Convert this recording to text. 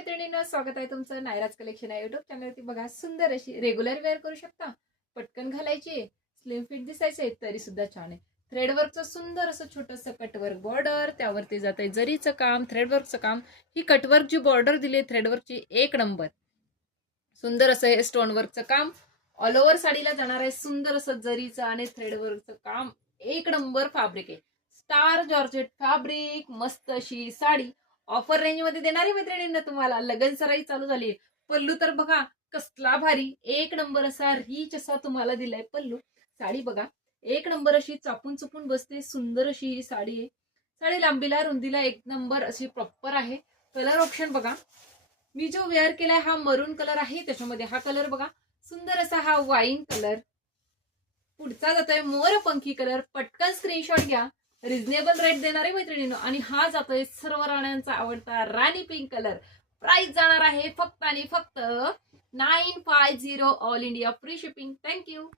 मैत्रिणींनो, स्वागत आहे तुमचं नायराज कलेक्शन या युट्यूब चॅनलवरती। बघा, सुंदर अशी रेग्युलर वेअर करू शकता, पटकन घालायची, स्लिम फिट दिसायचे तरी सुद्धा छान आहे। थ्रेडवर्कचं सुंदर असं छोटंसं कटवर्क बॉर्डर, त्यावरती जात आहे जरीचं काम, थ्रेडवर्कचं काम। ही कटवर्क जी बॉर्डर दिली थ्रेडवर्कची, एक नंबर सुंदर असं हे स्टोनवर्कचं काम ऑल ओव्हर साडीला जाणार आहे। सुंदर असं जरीचं आणि थ्रेडवर्कचं काम, एक नंबर फॅब्रिक आहे। स्टार जॉर्जेट फॅब्रिक, मस्त अशी साडी ऑफर रेंज मध्ये देणारी मैत्रिणींना तुम्हाला। लगन सराई चालू झाली। पल्लू तर बघा कसला भारी, एक नंबर असा रिच असा तुम्हाला दिलाय पल्लू। साडी बघा एक नंबर अशी चापून चुपून बसते, सुंदर अशी ही साडी आहे। साडी लांबीला रुंदीला एक नंबर अशी प्रॉपर आहे। कलर ऑप्शन बघा, मी जो वेअर केलाय हा मरून कलर आहे, त्याच्यामध्ये हा कलर बघा सुंदर असा हा वाईन कलर। पुढचा जातोय मोरपंखी कलर। पटकन स्क्रीनशॉट घ्या, रिझनेबल रेट देणारे मैत्रिणींनो। आणि हा जातोय सर्व राण्यांचा आवडता राणी पिंक कलर। प्राइस जाणार आहे फक्त आणि फक्त 950, all India free shipping. Thank you.